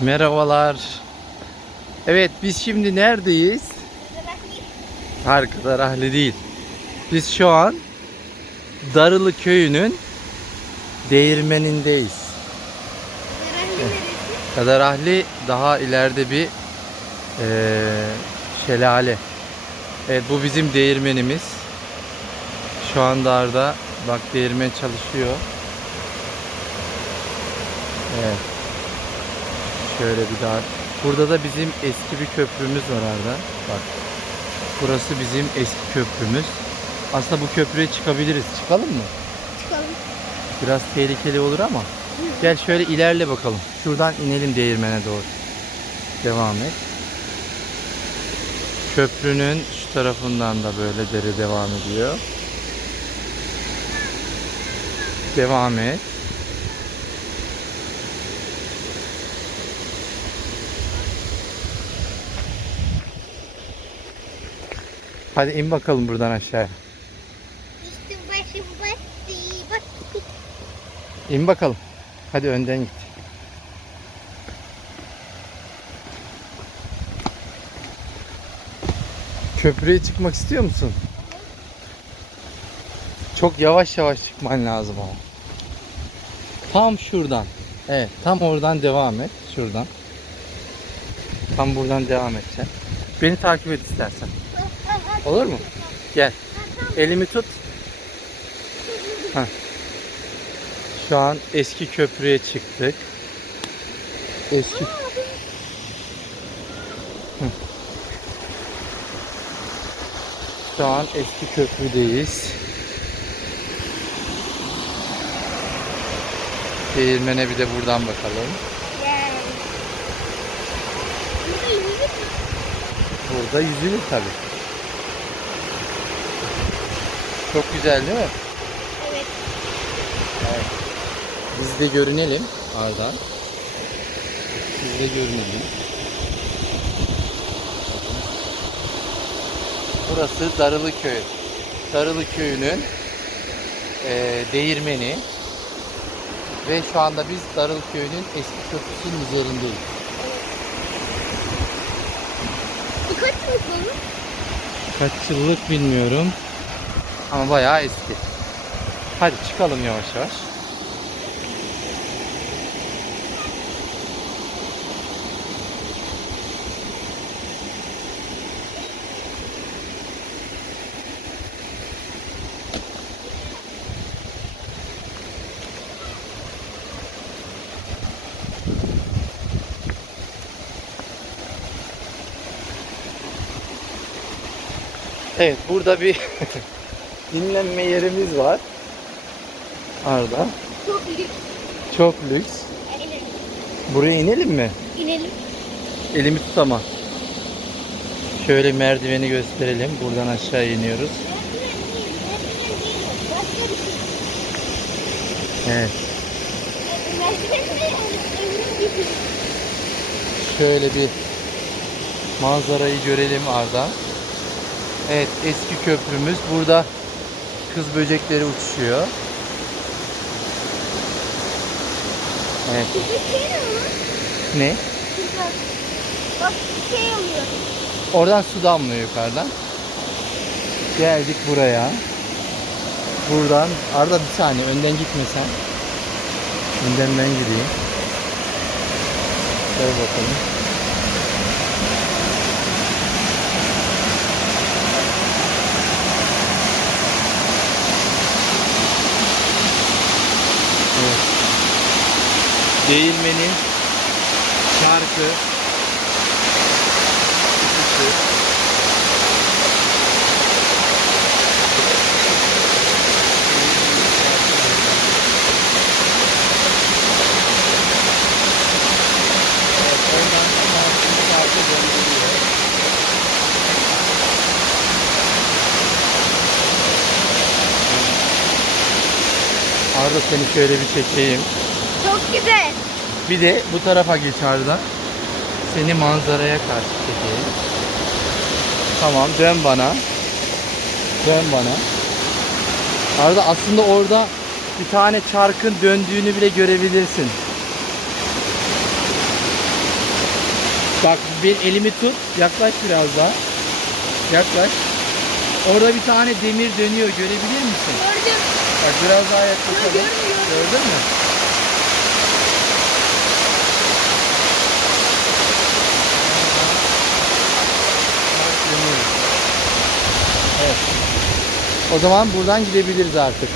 Merhabalar. Evet biz şimdi neredeyiz? Arkada Rahli değil. Biz şu an Darılı köyünün değirmenindeyiz. Kadarahli daha ileride bir eee, şelale. Evet bu bizim değirmenimiz. Şu anda Arda bak değirmen çalışıyor. Evet. Şöyle bir daha. Burada da bizim eski bir köprümüz var Arda. Bak. Burası bizim eski köprümüz. Aslında bu köprüye çıkabiliriz. Çıkalım mı? Çıkalım. Biraz tehlikeli olur ama. Gel şöyle ilerle bakalım. Şuradan inelim değirmene doğru. Devam et. Köprünün şu tarafından da böyle dere devam ediyor. Devam et. Hadi in bakalım buradan aşağıya. İşte başım bastı. Bastı. İn bakalım. Hadi önden git. Köprüye çıkmak istiyor musun? Çok yavaş yavaş çıkman lazım ama. Tam şuradan. Evet, tam oradan devam et. Şuradan. Tam buradan devam edeceksin. Beni takip et istersen. Olur mu? Gel. Elimi tut. Heh. Şu an eski köprüye çıktık. Eski. Şu an eski köprüdeyiz. Değirmene bir de buradan bakalım. Burada yüzülür tabi. Çok güzel değil mi? Evet. Biz de görünelim Arda. Biz de görünelim. Burası Darılı Köy. Darılı Köyü'nün eee, değirmeni. Ve şu anda biz Darılı Köyü'nün eski köprüsünün üzerindeyiz. Kaç yıllık bilmiyorum. Ama bayağı eski. Hadi çıkalım yavaş yavaş. Evet burada bir dinlenme yerimiz var. Arda. Çok lüks. Çok lüks. İnelim. Buraya inelim mi? İnelim. Elimi tut ama. Şöyle merdiveni gösterelim. Buradan aşağı iniyoruz. Evet. Şöyle bir manzarayı görelim Arda. Evet eski köprümüz. Burada kız böcekleri uçuşuyor. Evet. Şey ne. Bak bir şey oluyor. Oradan su damlıyor yukarıdan. Geldik buraya. Buradan Arda bir saniye önden gitme sen. Önden ben gideyim. Gel bakalım. Değirmenin şarkı döndürüyor. Arda seni şöyle bir çekeyim. Güzel. Bir de bu tarafa geç Arda. Seni manzaraya karşı çekeyim. Tamam dön bana. Dön bana. Arda aslında orada bir tane çarkın döndüğünü bile görebilirsin. Bak bir elimi tut. Yaklaş biraz daha. Yaklaş. Orada bir tane demir dönüyor. Görebilir misin? Gördüm. Bak biraz daha yaklaşalım. Gördün mü? O zaman buradan gidebiliriz artık.